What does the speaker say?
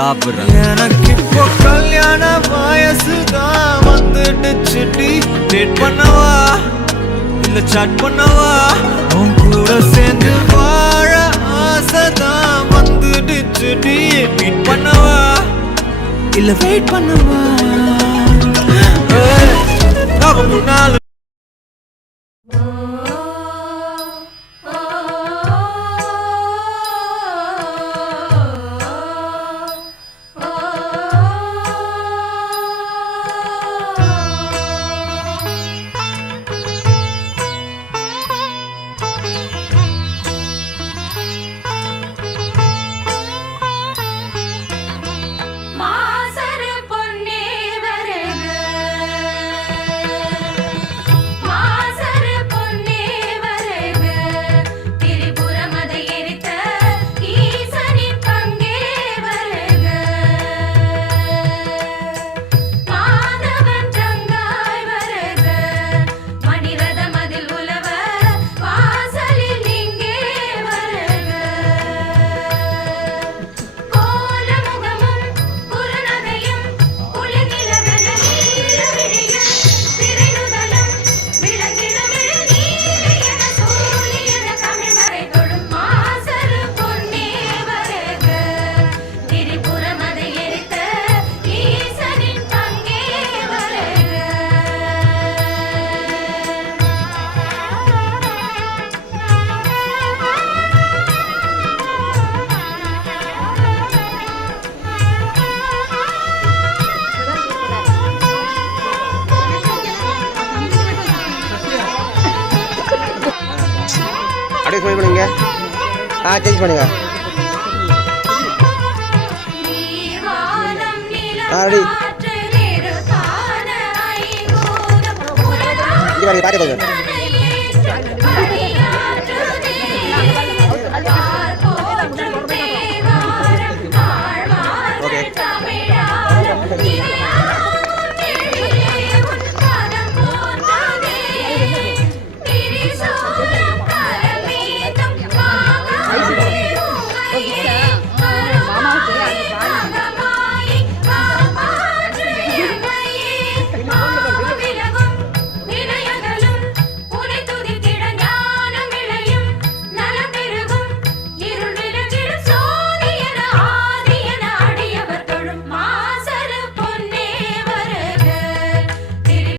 எனக்கு இப்போ கல்யாண வயசுதான் வந்துடுச்சு. டேட் பண்ணவா இல்ல சாட் பண்ணவா? உன் கூட சேர்ந்து வாழ ஆசைதான் வந்துடுச்சு. மீட் பண்ணவா இல்ல வெயிட் பண்ணவா? முன்னால அப்படியே சொல்லி பண்ணுங்க. சேஞ்ச் பண்ணுங்க. ரெடி இது பாருங்க, பார்த்து